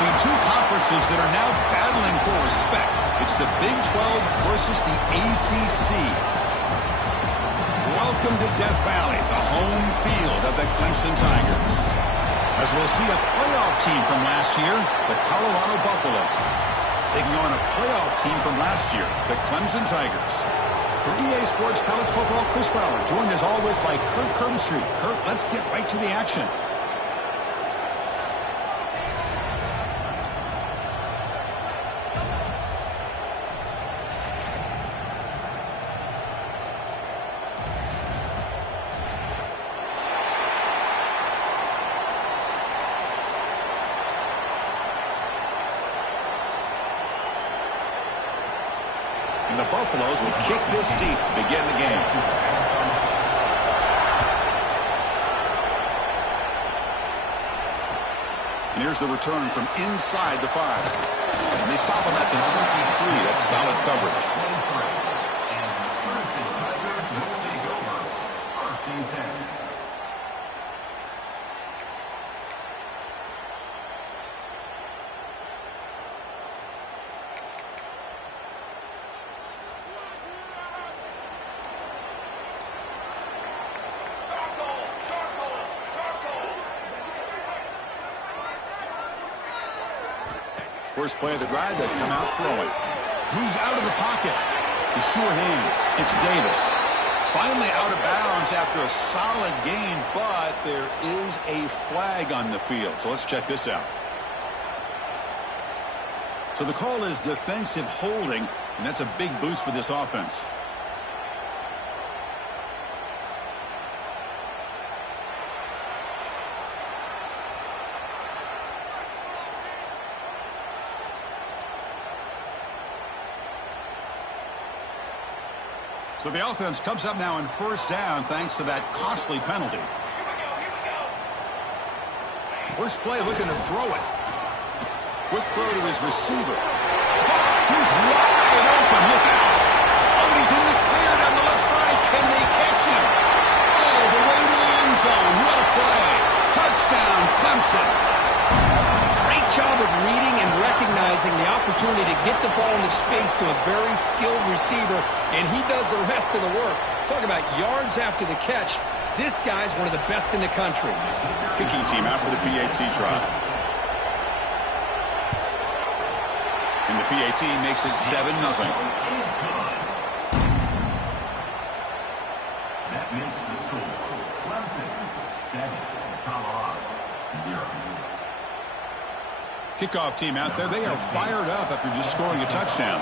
between two conferences that are now battling for respect. It's the Big 12 versus the ACC. Welcome to Death Valley, the home field of the Clemson Tigers. As we'll see a playoff team from last year, the Colorado Buffaloes, taking on a playoff team from last year, the Clemson Tigers. For EA Sports College Football, Chris Fowler, joined as always by Kirk Herbstreit. Kirk, let's get right to the action. And the Buffaloes will kick this deep to begin the game. And here's the return from inside the 5. And they stop him at the 23. That's solid coverage. First play of the drive, they come out throwing. Moves out of the pocket. The sure hands. It's Davis. Finally out of bounds after a solid gain, but there is a flag on the field. So let's check this out. So the call is defensive holding, and that's a big boost for this offense. So the offense comes up now on first down thanks to that costly penalty. First play looking to throw it. Quick throw to his receiver. He's wide open. Look out. Oh, he's in the clear down the left side. Can they catch him? Oh, the way to the end zone. What a play. Touchdown, Clemson. Great job of reading and recognizing the opportunity to get the ball into space to a very skilled receiver, and he does the rest of the work. Talk about yards after the catch. This guy's one of the best in the country. Kicking team out for the PAT try. And the PAT makes it 7-0. That makes the score Clemson 7, Colorado 0. Kickoff team out there. They are fired up after just scoring a touchdown.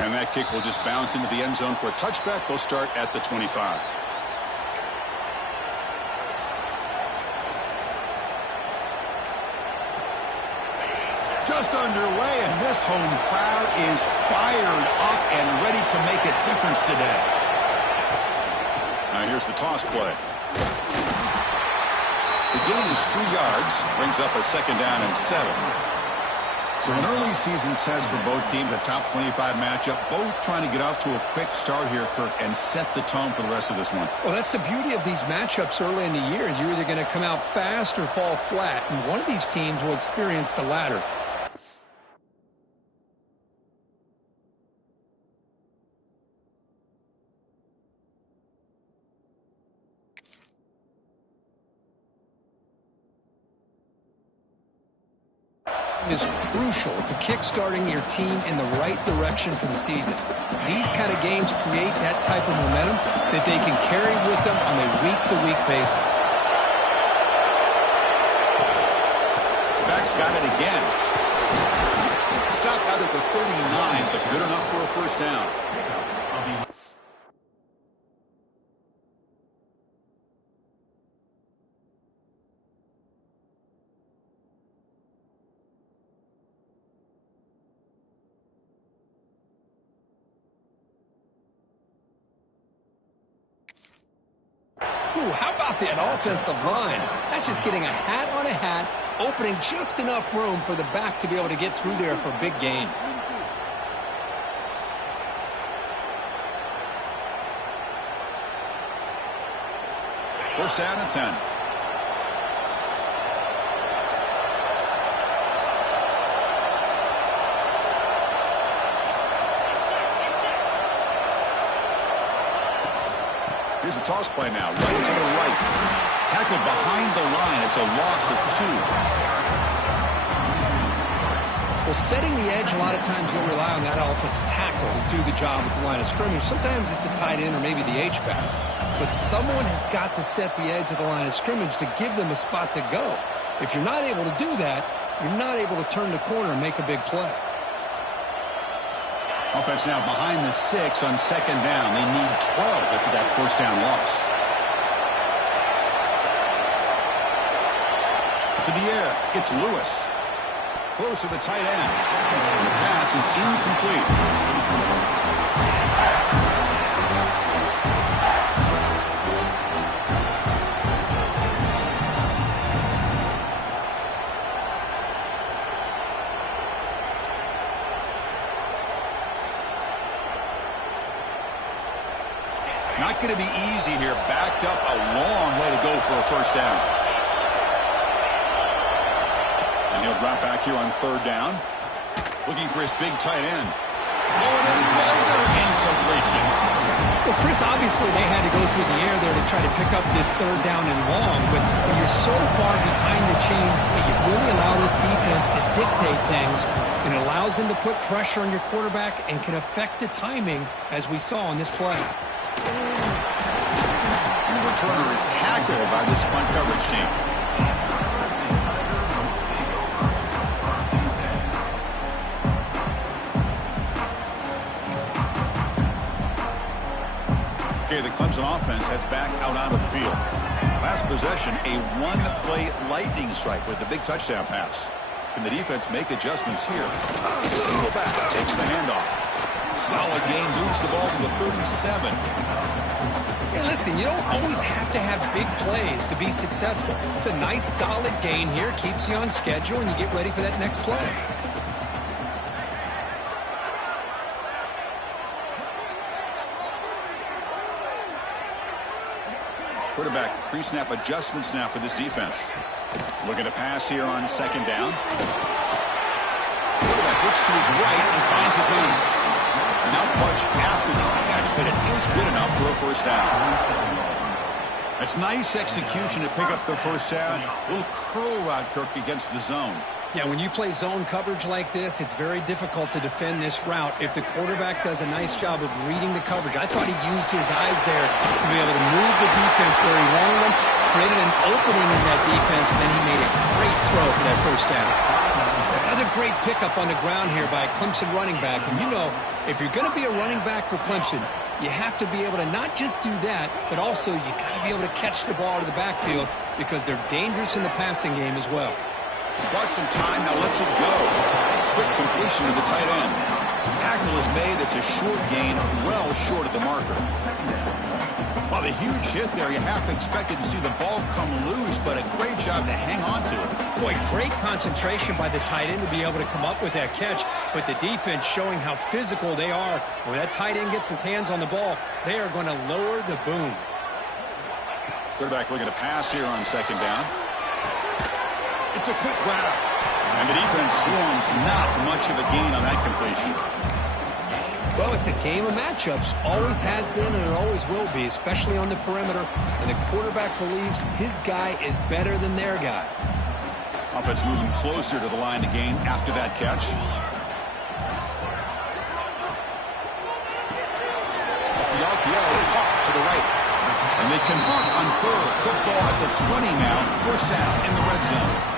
And that kick will just bounce into the end zone for a touchback. They'll start at the 25. Just underway, and this home crowd is fired up and ready to make a difference today. Now here's the toss play. The gain is 3 yards, brings up a 2nd down and 7. So an early season test for both teams, a top 25 matchup, both trying to get off to a quick start here, Kirk, and set the tone for the rest of this one. Well, that's the beauty of these matchups early in the year. You're either going to come out fast or fall flat, and one of these teams will experience the latter. Is crucial to kick-starting your team in the right direction for the season. These kind of games create that type of momentum that they can carry with them on a week-to-week basis. Back's got it again. Stopped out at the 39, but good enough for a first down. Ooh, how about that offensive line? That's just getting a hat on a hat, opening just enough room for the back to be able to get through there for a big gain. First down and 10. Here's the toss play now, right to the right. Tackled behind the line. It's a loss of 2. Well, setting the edge, a lot of times you'll rely on that offensive tackle to do the job at the line of scrimmage. Sometimes it's a tight end or maybe the H-back. But someone has got to set the edge of the line of scrimmage to give them a spot to go. If you're not able to do that, you're not able to turn the corner and make a big play. Offense now behind the 6 on second down. They need 12 after that first down loss. To the air, it's Lewis. Close to the tight end. And the pass is incomplete. Not going to be easy here. Backed up a long way to go for a first down. And he'll drop back here on third down. Looking for his big tight end. Going in, another incompletion. Well, Chris, obviously they had to go through the air there to try to pick up this third down and long, but when you're so far behind the chains, you really allow this defense to dictate things, and it allows them to put pressure on your quarterback and can affect the timing, as we saw on this play. And the returner is tackled by this punt coverage team. Okay, the Clemson offense heads back out onto the field. Last possession, a one-play lightning strike with the big touchdown pass. Can the defense make adjustments here? Single back, takes the handoff. Solid gain, moves the ball to the 37. Hey, listen, you don't always have to have big plays to be successful. It's a nice, solid gain here, keeps you on schedule, and you get ready for that next play. Quarterback pre-snap adjustments now for this defense. Looking to pass here on second down. Quarterback looks to his right and finds his man. Not much after the catch, but it is good enough for a first down. It's nice execution to pick up the first down. A little curl route, Kirk, against the zone. Yeah, when you play zone coverage like this, it's very difficult to defend this route if the quarterback does a nice job of reading the coverage. I thought he used his eyes there to be able to move the defense where he wanted them, created an opening in that defense, and then he made a great throw for that first down. Another great pickup on the ground here by a Clemson running back. And you know, if you're going to be a running back for Clemson, you have to be able to not just do that, but also you got to be able to catch the ball to the backfield because they're dangerous in the passing game as well. Got some time, now lets it go. Quick completion to the tight end. Tackle is made, it's a short gain, well short of the marker. Well, the huge hit there, you half expected to see the ball come loose, but a great job to hang on to it. Boy, great concentration by the tight end to be able to come up with that catch, but the defense showing how physical they are. When that tight end gets his hands on the ball, they are going to lower the boom. Quarterback looking to pass here on second down. It's a quick grab. And the defense swarms, not much of a gain on that completion. Well, it's a game of matchups. Always has been and it always will be, especially on the perimeter. And the quarterback believes his guy is better than their guy. Offense moving closer to the line to gain after that catch. Off the RPO, caught to the right. And they convert on third. Football at the 20 now. First down in the red zone.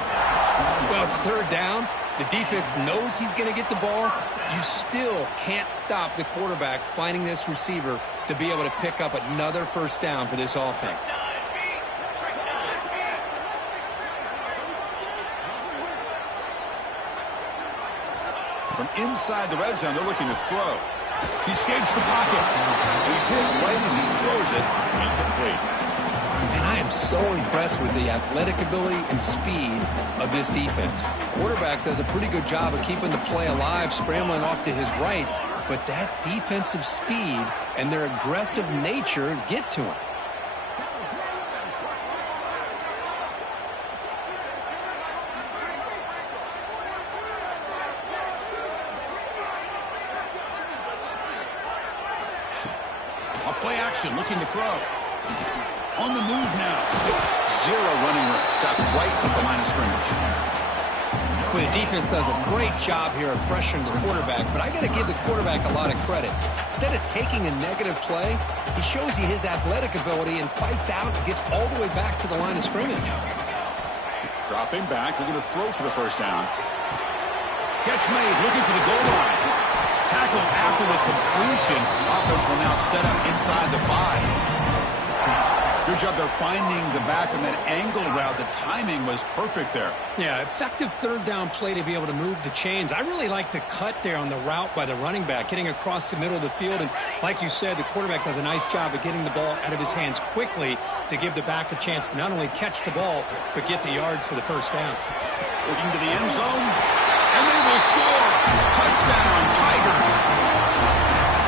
Well, it's third down. The defense knows he's going to get the ball. You still can't stop the quarterback finding this receiver to be able to pick up another first down for this offense. From inside the red zone, they're looking to throw. He escapes the pocket. He's hit right as he throws it. Incomplete. And I am so impressed with the athletic ability and speed of this defense. Quarterback does a pretty good job of keeping the play alive, scrambling off to his right, but that defensive speed and their aggressive nature get to him. action, looking to throw. On the move now. Zero running room. Stopped right at the line of scrimmage. Well, the defense does a great job here of pressuring the quarterback, but I got to give the quarterback a lot of credit. Instead of taking a negative play, he shows you his athletic ability and fights out and gets all the way back to the line of scrimmage. Dropping back, looking to throw for the first down. Catch made, looking for the goal line. Tackle after the completion. Offense will now set up inside the 5. Good job there finding the back on that angle route. The timing was perfect there. Yeah, effective third down play to be able to move the chains. I really like the cut there on the route by the running back, getting across the middle of the field. And like you said, the quarterback does a nice job of getting the ball out of his hands quickly to give the back a chance to not only catch the ball, but get the yards for the first down. Looking to the end zone, and they will score. Touchdown, Tigers.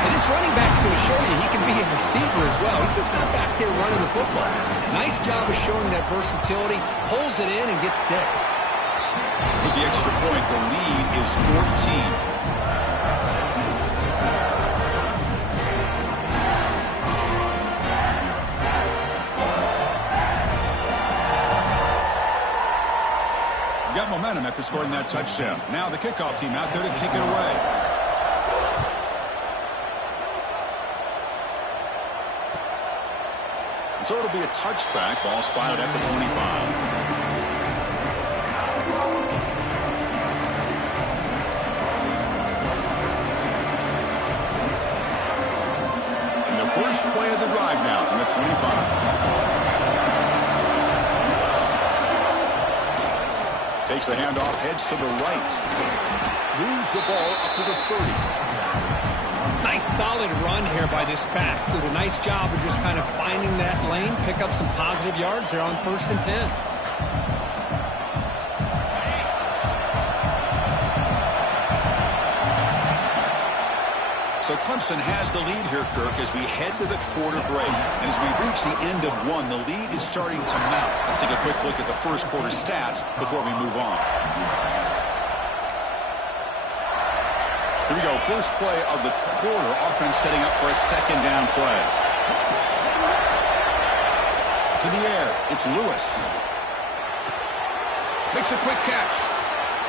And this running back's going to show you he can be a receiver as well. He's just not back there running the football. Nice job of showing that versatility. Pulls it in and gets 6. With the extra point, the lead is 14. Got momentum after scoring that touchdown. Now the kickoff team out there to kick it away. So it'll be a touchback. Ball spotted at the 25. And the first play of the drive now from the 25. Takes the handoff, heads to the right. Moves the ball up to the 30. Nice solid run here by this back. Did a nice job of just kind of finding that lane, pick up some positive yards there on 1st and 10. So Clemson has the lead here, Kirk, as we head to the quarter break. And as we reach the end of one, the lead is starting to mount. Let's take a quick look at the first quarter stats before we move on. Here we go. First play of the quarter. Offense setting up for a second down play. To the air. It's Lewis. Makes a quick catch.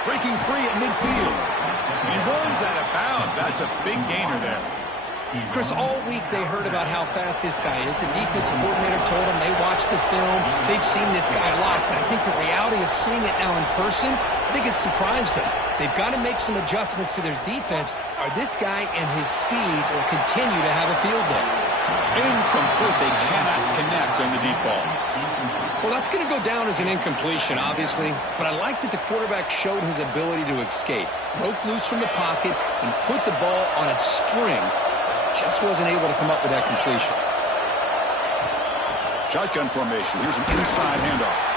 Breaking free at midfield. He runs out of bounds. That's a big gainer there. Chris, all week they heard about how fast this guy is. The defensive coordinator told them they watched the film. They've seen this guy a lot. But I think the reality of seeing it now in person, I think it's surprised them. They've got to make some adjustments to their defense, or this guy and his speed will continue to have a field day. Incomplete. They cannot connect on the deep ball. Well, that's going to go down as an incompletion, obviously. But I like that the quarterback showed his ability to escape. Broke loose from the pocket and put the ball on a string. But just wasn't able to come up with that completion. Shotgun formation. Here's an inside handoff.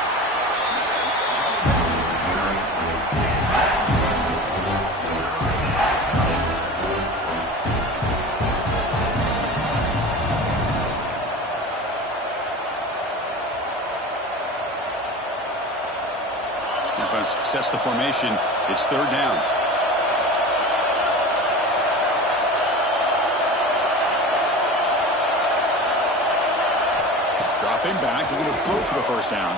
Offense sets the formation. It's third down. Dropping back. We're going to throw for the first down.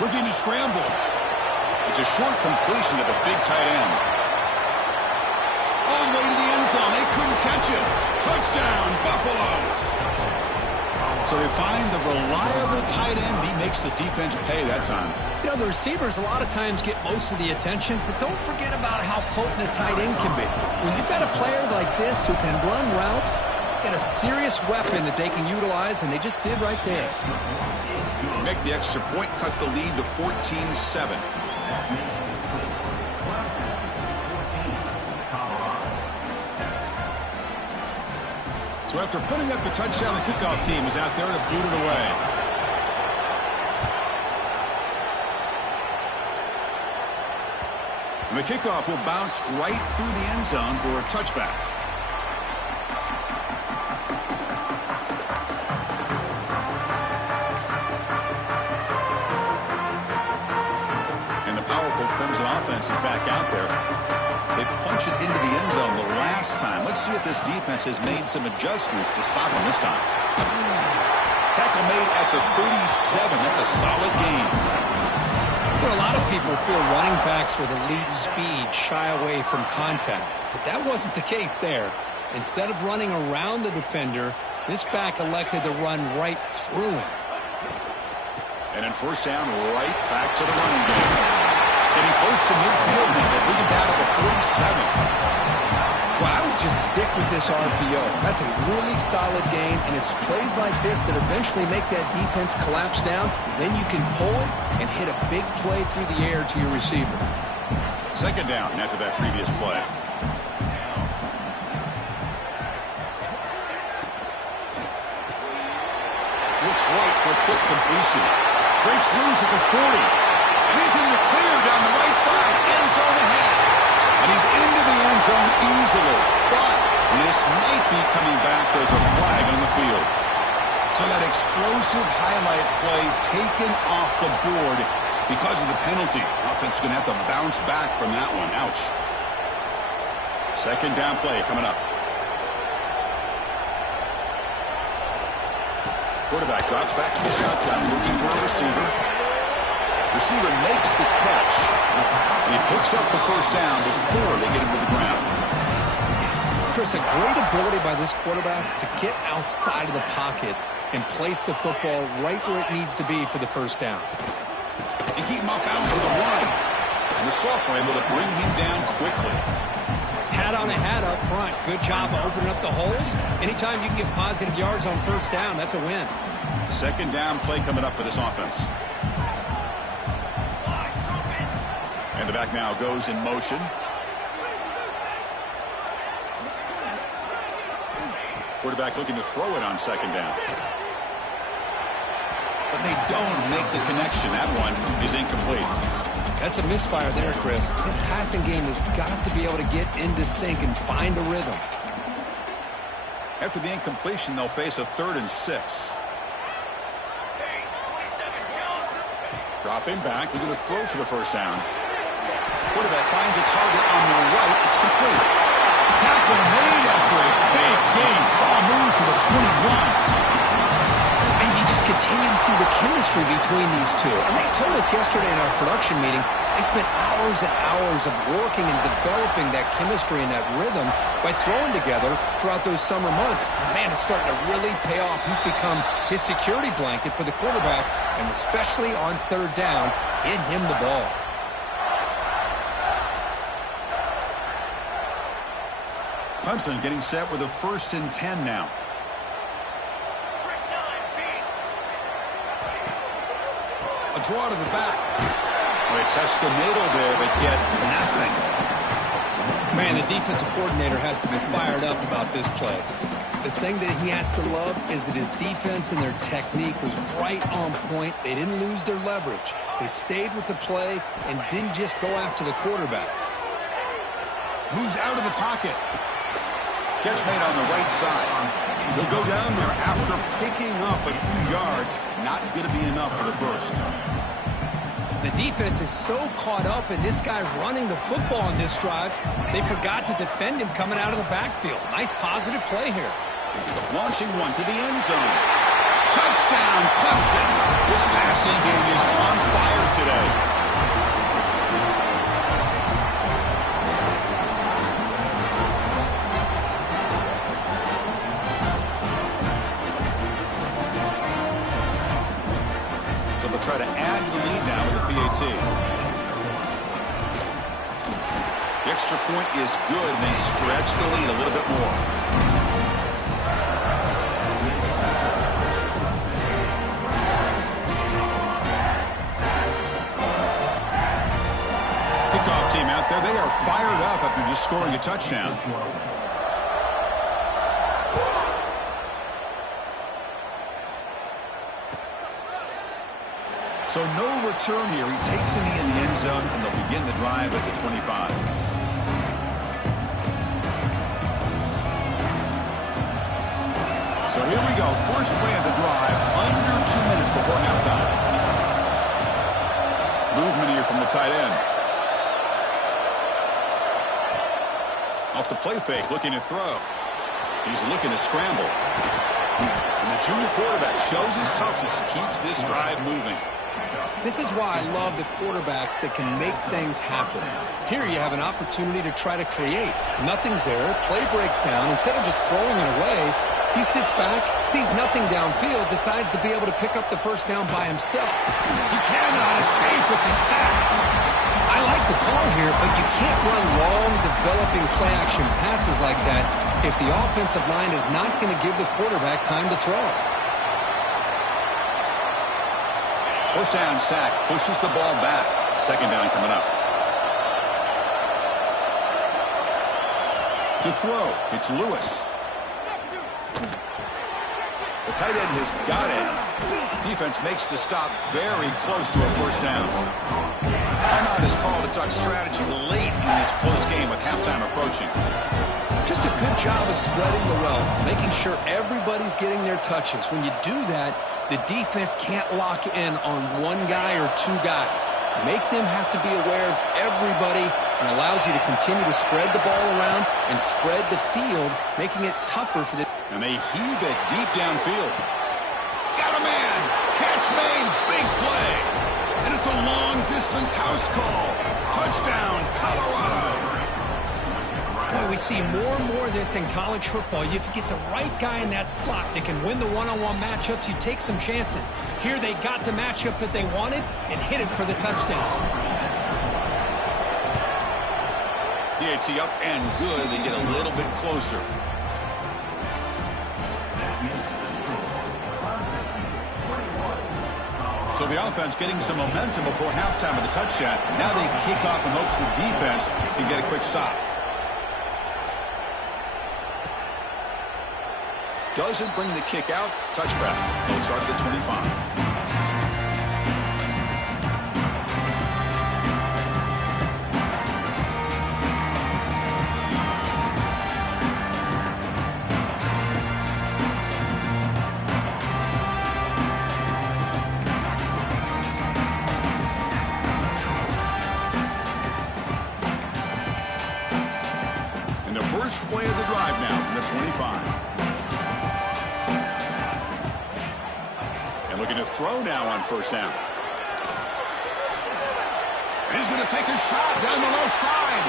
Looking to scramble. It's a short completion to the big tight end. All the way to the end zone. They couldn't catch it. Touchdown, Buffaloes. So they find the reliable tight end. He makes the defense pay that time. You know, the receivers a lot of times get most of the attention, but don't forget about how potent a tight end can be. When you've got a player like this who can run routes, get a serious weapon that they can utilize, and they just did right there. Make the extra point, cut the lead to 14-7. So after putting up a touchdown, the kickoff team is out there to boot it away. And the kickoff will bounce right through the end zone for a touchback. And the powerful Clemson offense is back out there. They punch it into the end zone the last time. Let's see if this defense has made some adjustments to stop them this time. Tackle made at the 37. That's a solid gain. You know, a lot of people feel running backs with elite speed shy away from contact, but that wasn't the case there. Instead of running around the defender, this back elected to run right through him. And then first down, right back to the running game. Getting close to midfield now. They bring it down to the 47. Well, I would just stick with this RPO. That's a really solid game, and it's plays like this that eventually make that defense collapse down. Then you can pull it and hit a big play through the air to your receiver. Second down after that previous play. Looks right for a quick completion. Breaks loose at the 40. And he's in the clear down the right side. End zone ahead. And he's into the end zone easily. But this might be coming back. There's a flag on the field. So that explosive highlight play taken off the board because of the penalty. Offense is going to have to bounce back from that one. Ouch. Second down play coming up. Quarterback drops back to the shotgun, looking for a receiver. Receiver makes the catch, and he picks up the first down before they get him to the ground. Chris, a great ability by this quarterback to get outside of the pocket and place the football right where it needs to be for the first down. And keep him off balance with a run. And the sophomore able to bring him down quickly. Hat on a hat up front. Good job of opening up the holes. Anytime you can get positive yards on first down, that's a win. Second down play coming up for this offense. And the back now goes in motion. Quarterback looking to throw it on second down. But they don't make the connection. That one is incomplete. That's a misfire there, Chris. This passing game has got to be able to get into sync and find a rhythm. After the incompletion, they'll face a 3rd and 6. Dropping back, looking to throw for the first down. Quarterback finds a target on the right. It's complete. Tackle made after a big gain. Ball moves to the 21. And you just continue to see the chemistry between these two. And they told us yesterday in our production meeting, they spent hours and hours of working and developing that chemistry and that rhythm by throwing together throughout those summer months. And man, it's starting to really pay off. He's become his security blanket for the quarterback, and especially on third down, get him the ball. Clemson getting set with a 1st and 10 now. A draw to the back. They test the middle there, but get nothing. Man, the defensive coordinator has to be fired up about this play. The thing that he has to love is that his defense and their technique was right on point. They didn't lose their leverage. They stayed with the play and didn't just go after the quarterback. Moves out of the pocket. Catch made on the right side. He'll go down there after picking up a few yards. Not going to be enough for the first. The defense is so caught up in this guy running the football on this drive, they forgot to defend him coming out of the backfield. Nice positive play here. Launching one to the end zone. Touchdown, Clemson. This passing game is on fire today. Try to add to the lead now with the PAT. The extra point is good, and they stretch the lead a little bit more. Kickoff team out there. They are fired up after just scoring a touchdown. So no return here. He takes a knee in the end zone, and they'll begin the drive at the 25. So here we go. First play of the drive, under 2 minutes before halftime. Movement here from the tight end. Off the play fake, looking to throw. He's looking to scramble. And the junior quarterback shows his toughness, keeps this drive moving. This is why I love the quarterbacks that can make things happen. Here you have an opportunity to try to create. Nothing's there. Play breaks down. Instead of just throwing it away, he sits back, sees nothing downfield, decides to be able to pick up the first down by himself. He cannot escape. It's a sack. I like the call here, but you can't run long, developing play-action passes like that if the offensive line is not going to give the quarterback time to throw. First down sack, pushes the ball back. Second down coming up. To throw, it's Lewis. The tight end has got it. Defense makes the stop very close to a first down. Timeout is called to talk strategy late in this close game with halftime approaching. Just a good job of spreading the wealth, making sure everybody's getting their touches. When you do that, the defense can't lock in on one guy or two guys. Make them have to be aware of everybody, and allows you to continue to spread the ball around and spread the field, making it tougher for the... And they heave it deep downfield. Got a man. Catch made. Big play. And it's a long-distance house call. Touchdown, Colorado. Boy, we see more and more of this in college football. If you get the right guy in that slot that can win the one-on-one matchups, you take some chances. Here they got the matchup that they wanted and hit it for the touchdown. PAT up and good. They get a little bit closer. So the offense getting some momentum before halftime with the touchdown. Now they kick off in hopes the defense can get a quick stop. Doesn't bring the kick out. Touchback. They'll start at the 25. First play of the drive now from the 25. And looking to throw now on first down. And he's going to take a shot down the left side.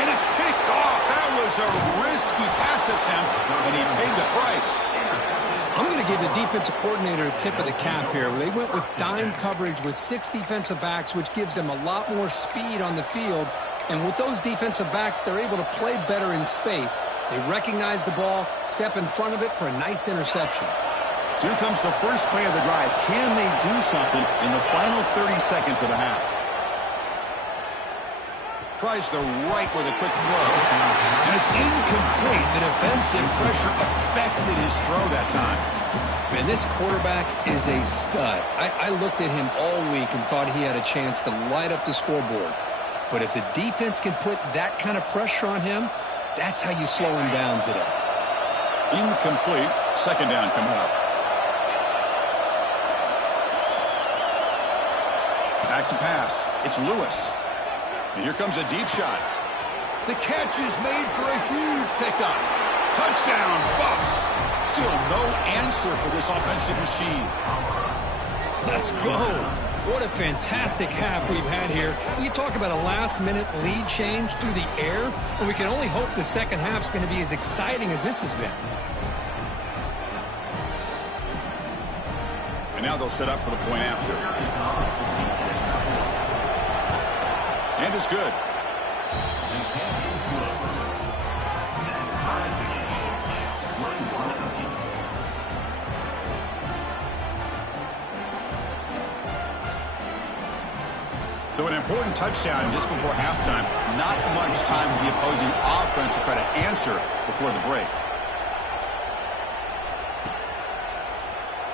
And it's picked off. That was a risky pass attempt, and he paid the price. I'm going to give the defensive coordinator a tip of the cap here. They went with dime coverage with 6 defensive backs, which gives them a lot more speed on the field. And with those defensive backs, they're able to play better in space. They recognize the ball, step in front of it for a nice interception. So here comes the first play of the drive. Can they do something in the final 30 seconds of the half? Tries the right with a quick throw. And it's incomplete. The defensive pressure affected his throw that time. Man, this quarterback is a stud. I looked at him all week and thought he had a chance to light up the scoreboard. But if the defense can put that kind of pressure on him, that's how you slow him down today. Incomplete. Second down coming up. Back to pass. It's Lewis. And here comes a deep shot. The catch is made for a huge pickup. Touchdown, Buffs. Still no answer for this offensive machine. Let's go. What a fantastic half we've had here. We talk about a last-minute lead change through the air, and we can only hope the second half's going to be as exciting as this has been. And now they'll set up for the point after. And it's good. So an important touchdown just before halftime. Not much time for the opposing offense to try to answer before the break.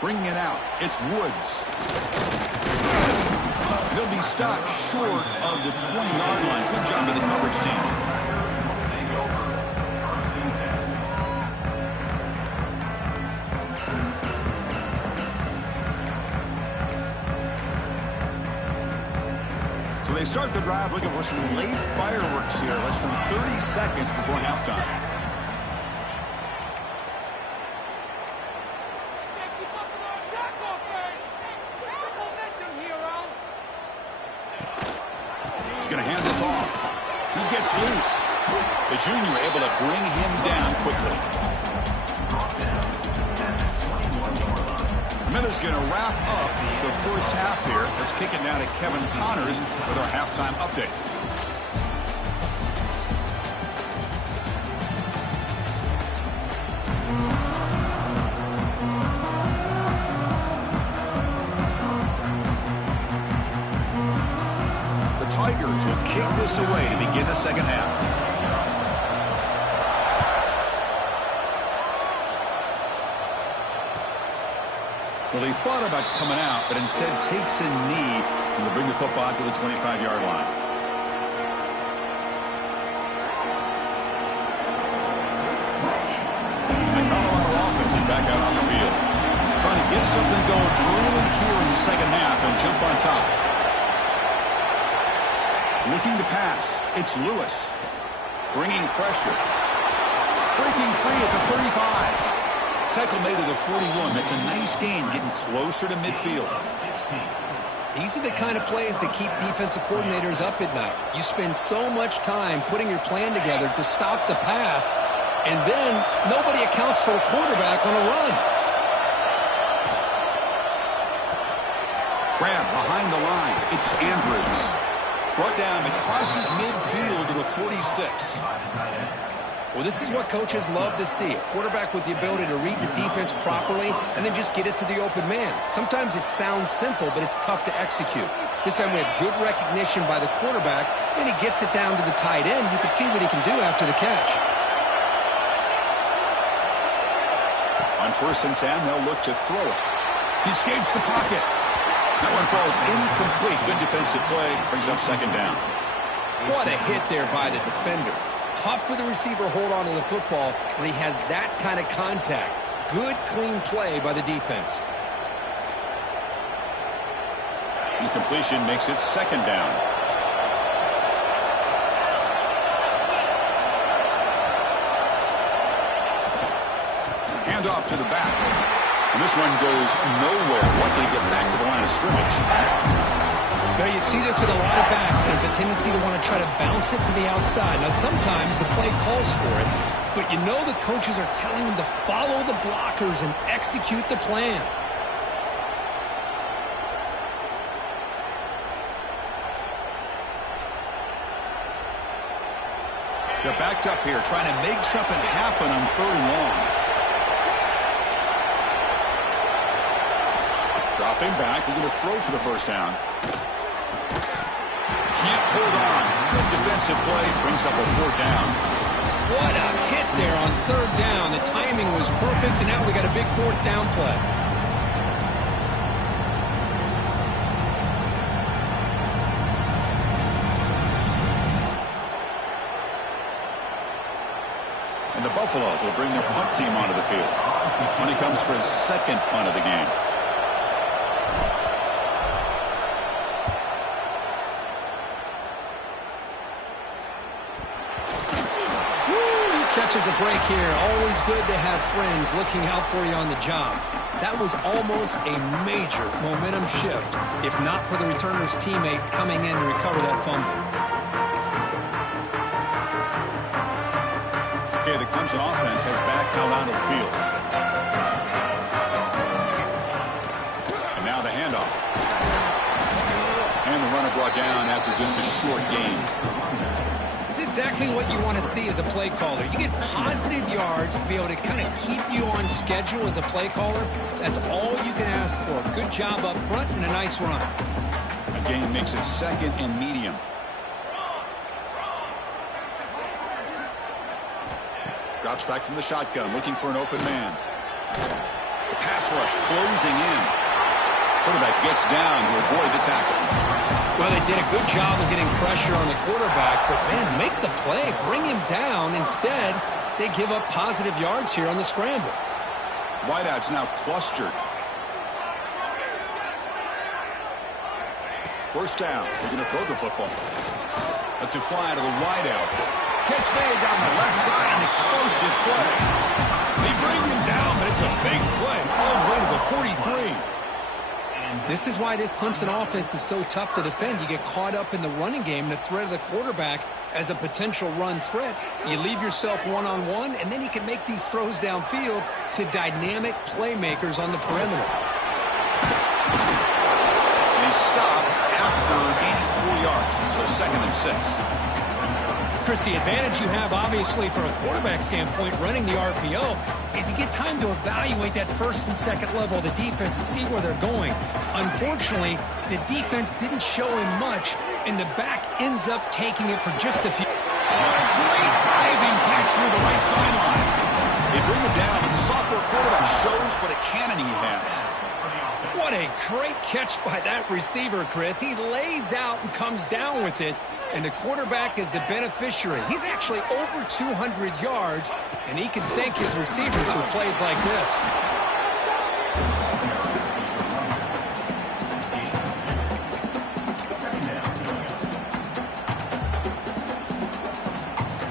Bringing it out, it's Woods. He'll be stopped short of the 20-yard line. Good job by the coverage team. So they start the drive looking for some late fireworks here. Less than 30 seconds before halftime. He's going to hand this off. He gets loose. The junior able to bring him down quickly. Miller's going to wrap up the first half here. Let's kick it now to Kevin Connors with our halftime update. The Tigers will kick this away to begin the second half. Well, he thought about coming out, but instead takes a knee and will bring the football to the 25-yard line. And the Colorado offense is back out on the field. Trying to get something going early here in the second half and jump on top. Looking to pass. It's Lewis. Bringing pressure. Breaking free at the 35. Tackle made at the 41. That's a nice gain, getting closer to midfield. These are the kind of plays that keep defensive coordinators up at night. You spend so much time putting your plan together to stop the pass, and then nobody accounts for the quarterback on a run. Grab behind the line. It's Andrews. Brought down and crosses midfield to the 46. Well, this is what coaches love to see. A quarterback with the ability to read the defense properly and then just get it to the open man. Sometimes it sounds simple, but it's tough to execute. This time we have good recognition by the quarterback, and he gets it down to the tight end. You can see what he can do after the catch. On 1st and 10, they'll look to throw it. He escapes the pocket. That one falls incomplete. Good defensive play. Brings up second down. What a hit there by the defender. Tough for the receiver to hold on to the football when he has that kind of contact. Good, clean play by the defense. Incompletion makes it second down. Hand off to the back. And this one goes nowhere. Lucky to get back to the line of scrimmage. Now, you see this with a lot of backs. There's a tendency to want to try to bounce it to the outside. Now, sometimes the play calls for it, but you know the coaches are telling them to follow the blockers and execute the plan. They're backed up here, trying to make something happen on 3rd and long. Dropping back, they're going to throw for the first down. Can't hold on. Good defensive play brings up a 4th down. What a hit there on 3rd down. The timing was perfect, and now we got a big 4th down play. And the Buffaloes will bring their punt team onto the field when he comes for his second punt of the game. Catches a break here. Always good to have friends looking out for you on the job. That was almost a major momentum shift, if not for the returner's teammate coming in to recover that fumble. Okay, the Clemson offense heads back out onto the field. And now the handoff. And the runner brought down after just a short gain. It's exactly what you want to see as a play caller. You get positive yards to be able to kind of keep you on schedule as a play caller. That's all you can ask for. Good job up front and a nice run. A gain makes it 2nd and medium. Drops back from the shotgun, looking for an open man. The pass rush closing in. Quarterback gets down to avoid the tackle. Well, they did a good job of getting pressure on the quarterback, but, man, make the play. Bring him down. Instead, they give up positive yards here on the scramble. Wideouts now clustered. First down. They're going to throw the football. Lets it fly to the wideout. Catch made down the left side. An explosive play. They bring him down, but it's a big play all the way to the 43. This is why this Clemson offense is so tough to defend. You get caught up in the running game, the threat of the quarterback as a potential run threat. You leave yourself one-on-one, and then you can make these throws downfield to dynamic playmakers on the perimeter. And he stopped after gaining 4 yards, so 2nd and 6. Chris, the advantage you have, obviously, from a quarterback standpoint, running the RPO, is you get time to evaluate that first and second level of the defense and see where they're going. Unfortunately, the defense didn't show him much, and the back ends up taking it for just a few. Great diving catch through the right sideline. They bring him down, and the sophomore quarterback shows what a cannon he has. What a great catch by that receiver, Chris. He lays out and comes down with it, and the quarterback is the beneficiary. He's actually over 200 yards, and he can thank his receivers for plays like this.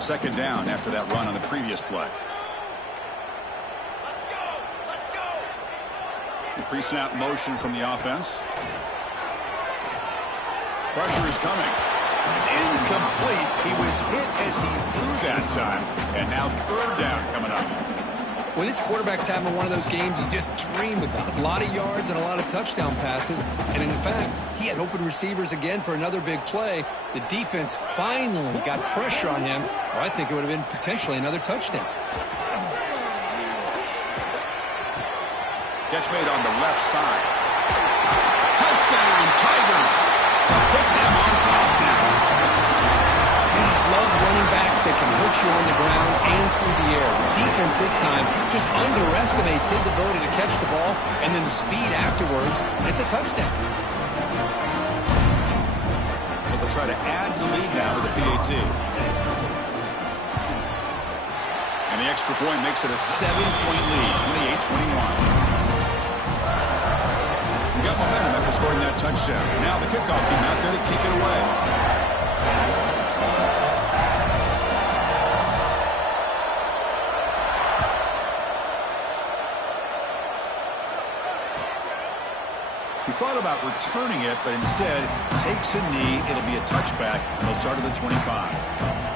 Second down after that run on the previous play. Pre-snap motion from the offense. Pressure is coming. It's incomplete. He was hit as he threw that time. And now 3rd down coming up. When this quarterback's having one of those games you just dream about. A lot of yards and a lot of touchdown passes. And in fact, he had open receivers again for another big play. The defense finally got pressure on him. Well, I think it would have been potentially another touchdown. Catch made on the left side. Touchdown, Tigers, to put them on top now. And I love running backs that can hurt you on the ground and through the air. The defense this time just underestimates his ability to catch the ball, and then the speed afterwards, it's a touchdown. But they'll try to add the lead now to the PAT. And the extra point makes it a 7-point lead, 28-21. Got momentum after scoring that touchdown. Now the kickoff team out there to kick it away. He thought about returning it, but instead takes a knee. It'll be a touchback, and they'll start at the 25.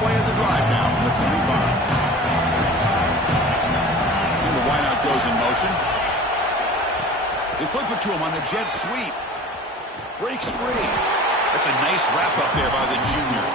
Play of the drive now from the 25. And the wideout goes in motion. They flip it to him on a jet sweep. Breaks free. That's a nice wrap up there by the junior.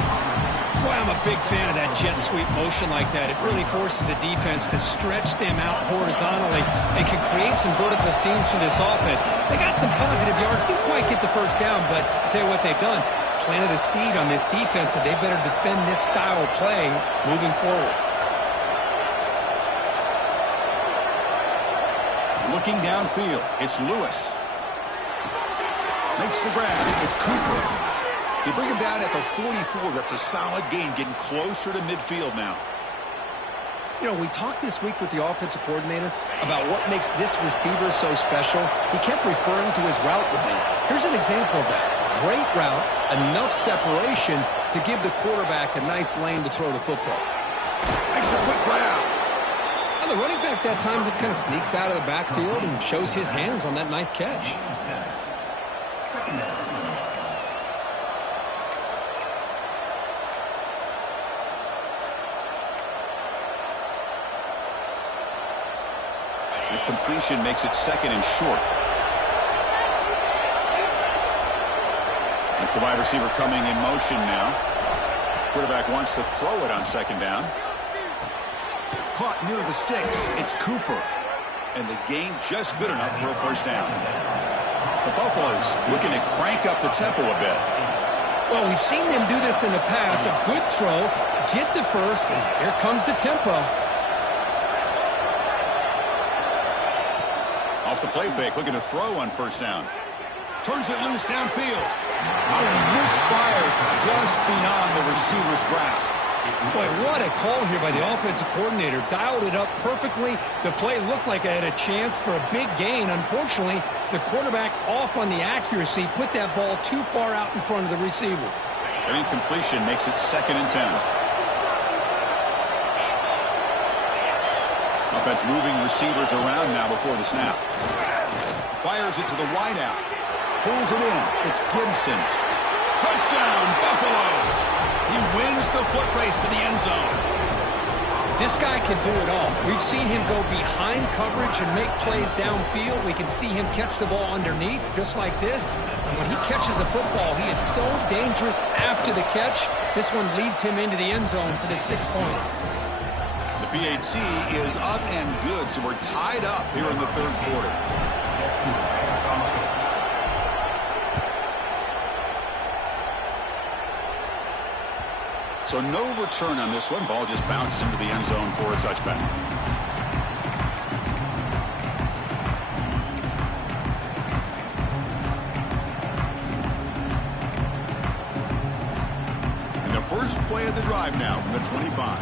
Boy, I'm a big fan of that jet sweep motion like that. It really forces the defense to stretch them out horizontally and can create some vertical seams for this offense. They got some positive yards. Didn't quite get the first down, but I'll tell you what they've done. Planted a seed on this defense, and they better defend this style of play moving forward. Looking downfield, it's Lewis. Makes the grab. It's Cooper. They bring him down at the 44. That's a solid gain, getting closer to midfield now. You know, we talked this week with the offensive coordinator about what makes this receiver so special. He kept referring to his route running. Here's an example of that. Great route, enough separation to give the quarterback a nice lane to throw the football. Makes a quick grab. Now, the running back that time just kind of sneaks out of the backfield and shows his hands on that nice catch. The completion makes it 2nd and short. That's the wide receiver coming in motion now. Quarterback wants to throw it on 2nd down. Caught near the sticks. It's Cooper. And the gain just good enough for a first down. The Buffaloes looking to crank up the tempo a bit. Well, we've seen them do this in the past. A good throw, get the first, and here comes the tempo. Off the play fake, looking to throw on 1st down. Turns it loose downfield. Oh, and he misfires just beyond the receiver's grasp. Boy, what a call here by the offensive coordinator. Dialed it up perfectly. The play looked like it had a chance for a big gain. Unfortunately, the quarterback off on the accuracy, put that ball too far out in front of the receiver. An incompletion makes it 2nd and 10. Offense moving receivers around now before the snap. Fires it to the wideout. Pulls it in. It's Gibson. Touchdown, Buffaloes! He wins the foot race to the end zone. This guy can do it all. We've seen him go behind coverage and make plays downfield. We can see him catch the ball underneath, just like this. And when he catches a football, he is so dangerous after the catch. This one leads him into the end zone for the 6 points. The PAT is up and good, so we're tied up here in the 3rd quarter. So no return on this one. Ball just bounces into the end zone for a touchback. And the first play of the drive now from the 25.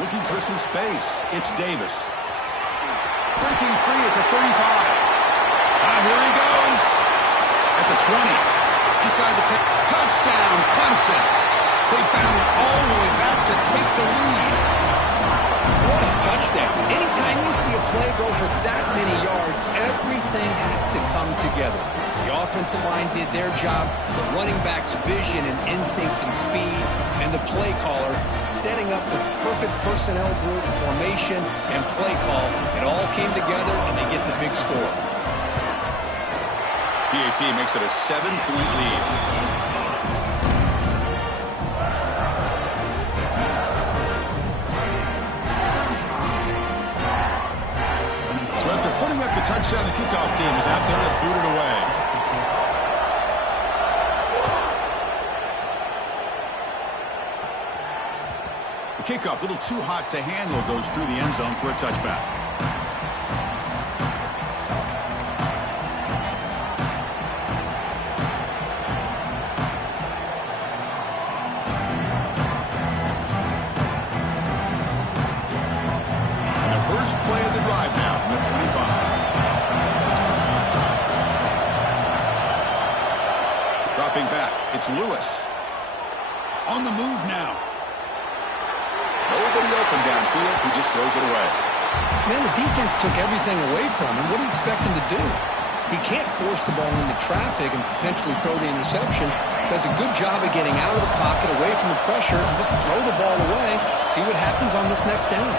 Looking for some space. It's Davis. Breaking free at the 35. Here he goes. At the 20. Inside the 10. Touchdown, Clemson. They battled all the way back to take the lead. What a touchdown. Anytime you see a play go for that many yards, everything has to come together. The offensive line did their job, the running back's vision and instincts and speed, and the play caller setting up the perfect personnel group, formation, and play call. It all came together, and they get the big score. PAT makes it a 7-point lead. So after putting up the touchdown, the kickoff team is out there to boot it away. The kickoff, a little too hot to handle, goes through the end zone for a touchback. First play of the drive now from the 25. Dropping back, it's Lewis. On the move now. Nobody open downfield, he just throws it away. Man, the defense took everything away from him. What do you expect him to do? He can't force the ball into traffic and potentially throw the interception. Does a good job of getting out of the pocket, away from the pressure, and just throw the ball away. See what happens on this next down.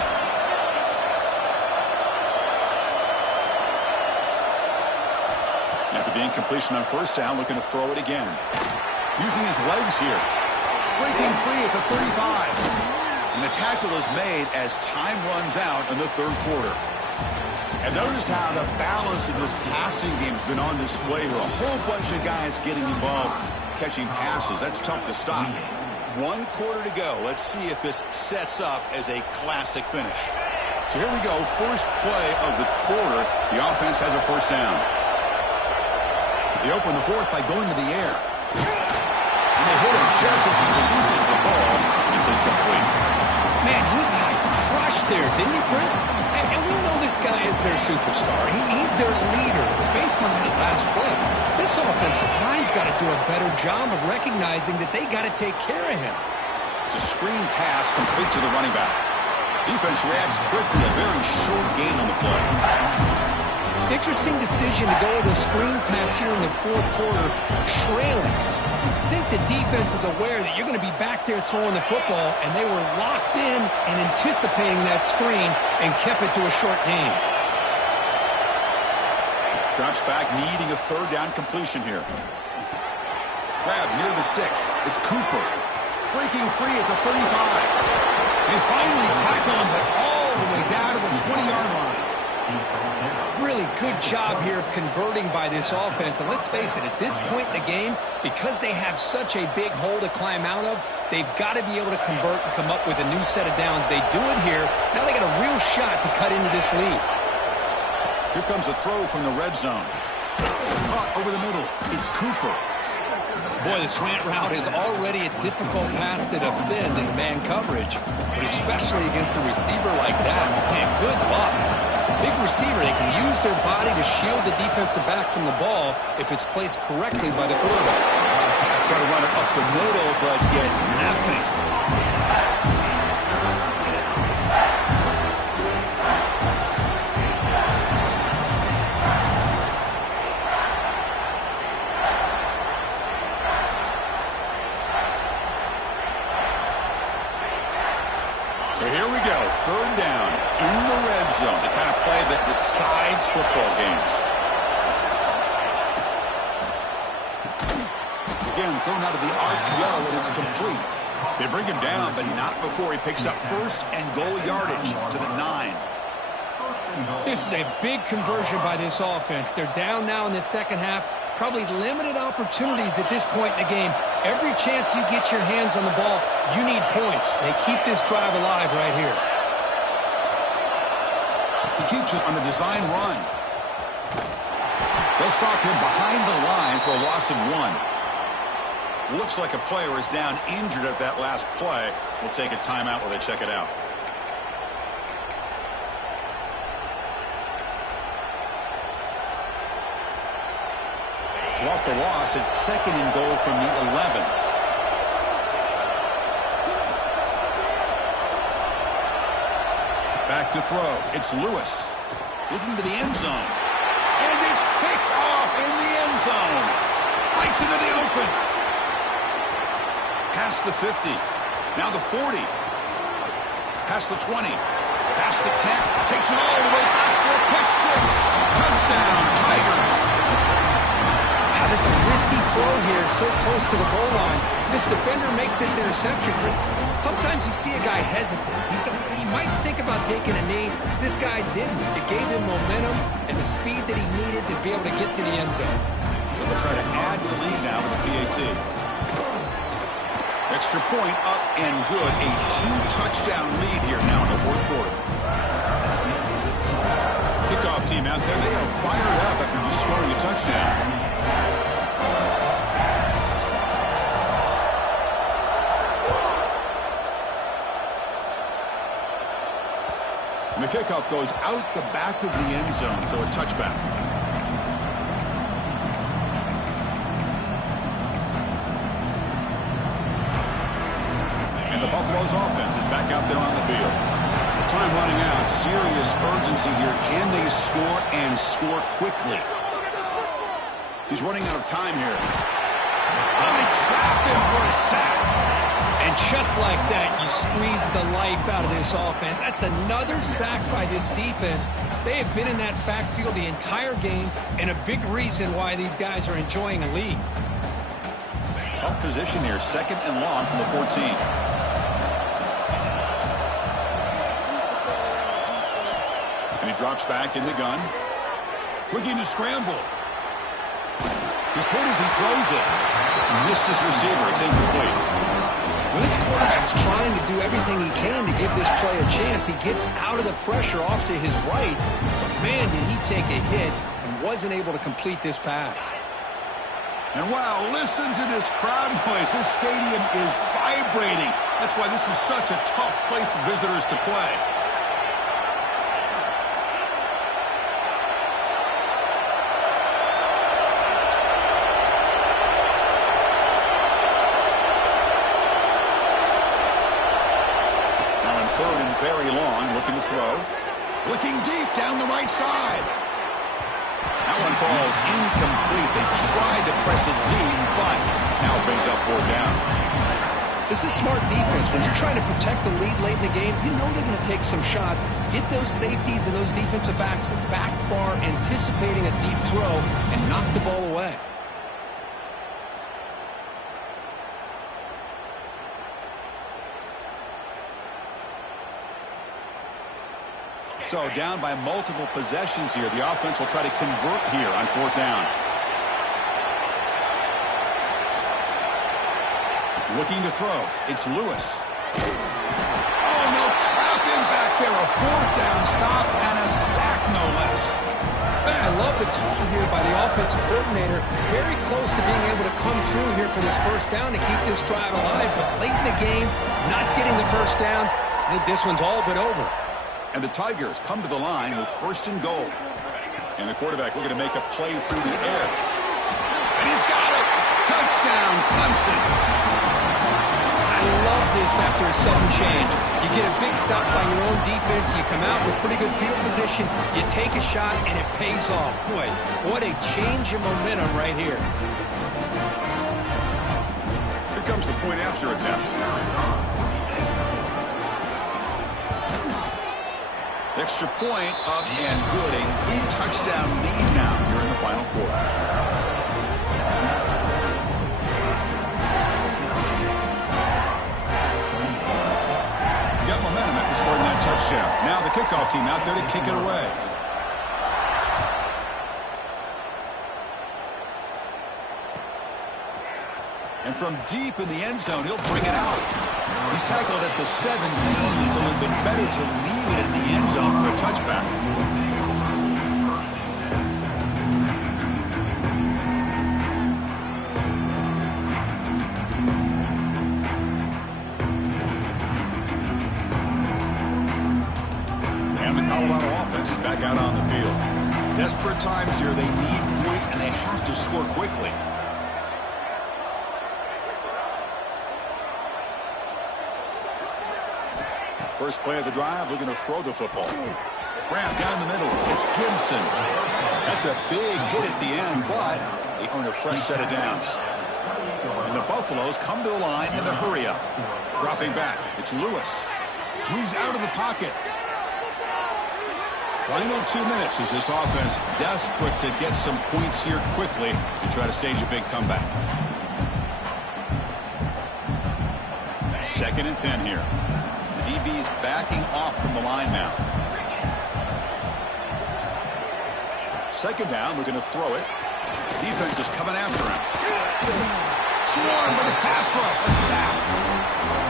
After the incompletion on first down, looking to throw it again. Using his legs here. Breaking free at the 35. And the tackle is made as time runs out in the 3rd quarter. And notice how the balance of this passing game has been on display here. A whole bunch of guys getting involved, catching passes. That's tough to stop. 1 quarter to go. Let's see if this sets up as a classic finish. So here we go. First play of the quarter. The offense has a first down. They open the 4th by going to the air. And they hit him just as he releases the ball. It's incomplete. Man, he got crushed there, didn't he, Chris? And we know this guy is their superstar. He's their leader. But based on that last play, this offensive line's got to do a better job of recognizing that they got to take care of him. It's a screen pass complete to the running back. Defense reacts quickly. A very short gain on the play. Interesting decision to go with a screen pass here in the 4th quarter, trailing. I think the defense is aware that you're going to be back there throwing the football, and they were locked in and anticipating that screen and kept it to a short gain. Drops back, needing a 3rd down completion here. Grab near the sticks. It's Cooper. Breaking free at the 35. They finally tackle him, but all the way down to the 20-yard line. Really good job here of converting by this offense. And let's face it, at this point in the game, because they have such a big hole to climb out of, they've got to be able to convert and come up with a new set of downs. They do it here. Now they got a real shot to cut into this lead. Here comes a throw from the red zone. Caught over the middle. It's Cooper. Boy, the slant route is already a difficult pass to defend in man coverage, but especially against a receiver like that. Man, good luck. Big receiver, they can use their body to shield the defensive back from the ball if it's placed correctly by the quarterback. Try to run it up the middle, but get nothing. So here we go, third down in the red zone, the kind of play that decides football games. Again, thrown out of the RPO, and it's complete. They bring him down, but not before he picks up first and goal yardage to the 9. This is a big conversion by this offense. They're down now in the second half. Probably limited opportunities at this point in the game. Every chance you get your hands on the ball, you need points. They keep this drive alive right here. He keeps it on a design run. They'll stop him behind the line for a loss of 1. Looks like a player is down injured at that last play. We'll take a timeout while they check it out. So off the loss, it's second and goal from the 11. Back to throw. It's Lewis. Looking to the end zone. And it's picked off in the end zone. Bites into the open. Past the 50. Now the 40. Past the 20. Past the 10. Takes it all the way back for a pick 6. Touchdown, Tigers. Now, this is a risky throw here, so close to the goal line. This defender makes this interception because sometimes you see a guy hesitate. He might think about taking a knee. This guy didn't. It gave him momentum and the speed that he needed to be able to get to the end zone. We'll try to add the lead now with the PAT. Extra point up and good. A 2-touchdown lead here now in the fourth quarter. Kickoff team out there. They are fired up after just scoring a touchdown. And the kickoff goes out the back of the end zone, so a touchback. And the Buffalo's offense is back out there on the field. Time running out. Serious urgency here. Can they score and score quickly? He's running out of time here. Oh, they trapped him for a sack. And just like that, you squeeze the life out of this offense. That's another sack by this defense. They have been in that backfield the entire game, and a big reason why these guys are enjoying a lead. Tough position here. Second and long from the 14. And he drops back in the gun. Looking to scramble. He's hit as he throws it. Missed his receiver. It's incomplete. Well, this quarterback's trying to do everything he can to give this play a chance. He gets out of the pressure off to his right. But, man, did he take a hit and wasn't able to complete this pass. And, wow, listen to this crowd noise. This stadium is vibrating. That's why this is such a tough place for visitors to play. Third and very long, looking to throw. Looking deep down the right side. That one falls incomplete. They tried to press it deep, but now brings up 4th down. This is smart defense. When you're trying to protect the lead late in the game, you know they're going to take some shots. Get those safeties and those defensive backs back far, anticipating a deep throw, and knock the ball away. So down by multiple possessions here. The offense will try to convert here on 4th down. Looking to throw. It's Lewis. Oh, no, trap him back there. A 4th down stop and a sack, no less. Man, love the call here by the offensive coordinator. Very close to being able to come through here for this first down to keep this drive alive. But late in the game, not getting the first down, I think this one's all but over. And the Tigers come to the line with 1st and goal. And the quarterback looking to make a play through the air. And he's got it! Touchdown, Clemson! I love this after a sudden change. You get a big stop by your own defense. You come out with pretty good field position. You take a shot, and it pays off. Boy, what a change of momentum right here. Here comes the point after attempt. Extra point up and good. A 3-touchdown lead now here in the final quarter. Got momentum after scoring that touchdown. Now the kickoff team out there to kick it away. And from deep in the end zone, he'll bring it out. He's tackled at the 17, so it would have been better to leave it in the end zone for a touchback. And the Colorado offense is back out on the field. Desperate times here. They need points, and they have to score quickly. First play of the drive, looking to throw the football. Grab down the middle. It's Gibson. That's a big hit at the end, but they earn a fresh set of downs. And the Buffaloes come to the line in a hurry up. Dropping back, it's Lewis. Moves out of the pocket. Final 2 minutes as this offense desperate to get some points here quickly and try to stage a big comeback. 2nd and 10 here. DB's backing off from the line now. 2nd down, we're going to throw it. Defense is coming after him. Swarmed by the pass rush. A sack.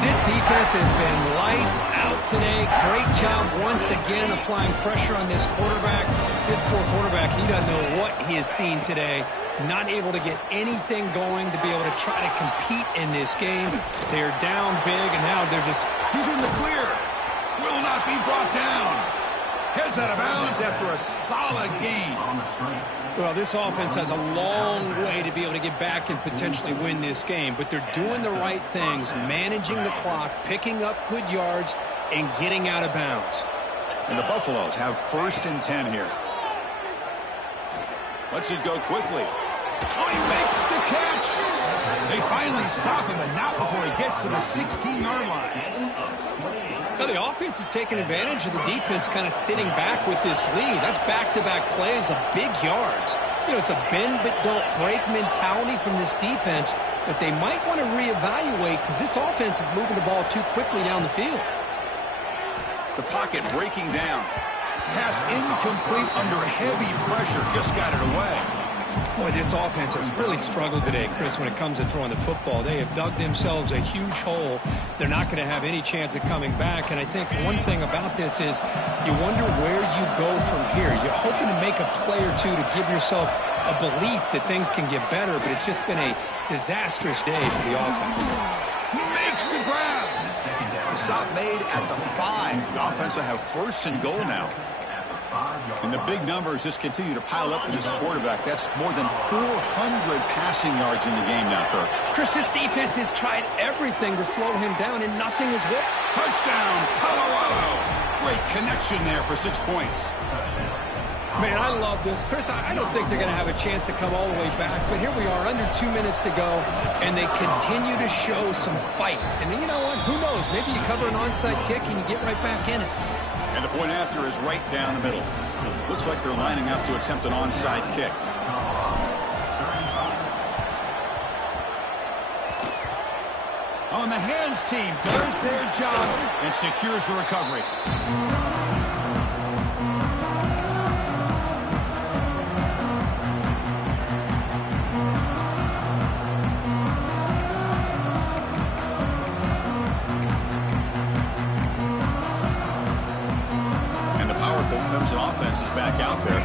This defense has been lights out today. Great job once again applying pressure on this quarterback. This poor quarterback, he doesn't know what he has seen today. Not able to get anything going to be able to try to compete in this game. They're down big, and now they're just... He's in the clear. Will not be brought down. Heads out of bounds after a solid gain. Well, this offense has a long way to be able to get back and potentially win this game, but they're doing the right things, managing the clock, picking up good yards, and getting out of bounds. And the Buffaloes have 1st and 10 here. Lets it go quickly. Oh, he makes the catch. They finally stop him, but not before he gets to the 16-yard line. Now, the offense is taking advantage of the defense kind of sitting back with this lead. That's back-to-back plays of big yards. You know, it's a bend-but-don't-break mentality from this defense, but they might want to reevaluate because this offense is moving the ball too quickly down the field. The pocket breaking down. Pass incomplete under heavy pressure. Just got it away. Boy, this offense has really struggled today, Chris, when it comes to throwing the football. They have dug themselves a huge hole. They're not going to have any chance of coming back. And I think one thing about this is you wonder where you go from here. You're hoping to make a play or two to give yourself a belief that things can get better, but it's just been a disastrous day for the offense. He makes the grab. The stop made at the 5. The offense will have 1st and goal now. And the big numbers just continue to pile up for this quarterback. That's more than 400 passing yards in the game now, Kirk. Chris, this defense has tried everything to slow him down, and nothing has worked. Touchdown, Colorado. Great connection there for 6 points. Man, I love this. Chris, I don't think they're going to have a chance to come all the way back, but here we are, under 2 minutes to go, and they continue to show some fight. And you know what? Who knows? Maybe you cover an onside kick and you get right back in it. And the point after is right down the middle. Looks like they're lining up to attempt an onside kick. On the hands team does their job and secures the recovery. And the powerful Clemson offense is back out there.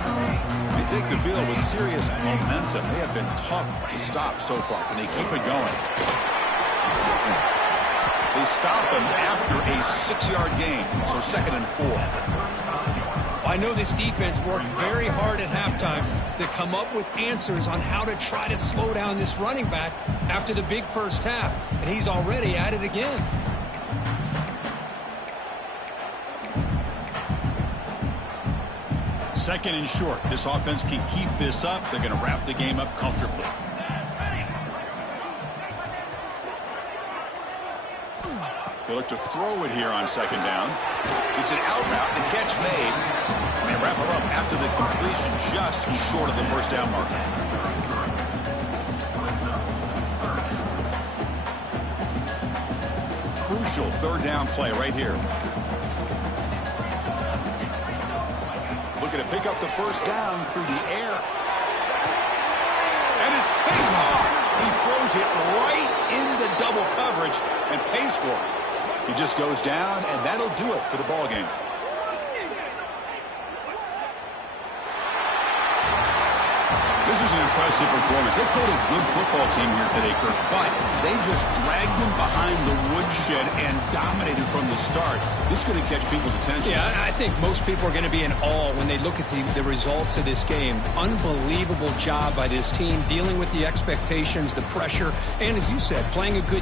They take the field with serious momentum. They have been tough to stop so far. Can they keep it going? They stop him after a 6-yard gain, so 2nd and 4. I know this defense worked very hard at halftime to come up with answers on how to try to slow down this running back after the big first half, and he's already at it again. Second and short. This offense can keep this up. They're going to wrap the game up comfortably. They look to throw it here on 2nd down. It's an out route. The catch made. And they wrap it up after the completion just short of the first down marker. Crucial 3rd down play right here. Looking to pick up the first down through the air. And it's picked off. He throws it right into double coverage and pays for it. He just goes down, and that'll do it for the ball game. This is an impressive performance. They played a good football team here today, Kirk, but they just dragged them behind the woodshed and dominated from the start. This is going to catch people's attention. Yeah, I think most people are going to be in awe when they look at the results of this game. Unbelievable job by this team, dealing with the expectations, the pressure, and as you said, playing a good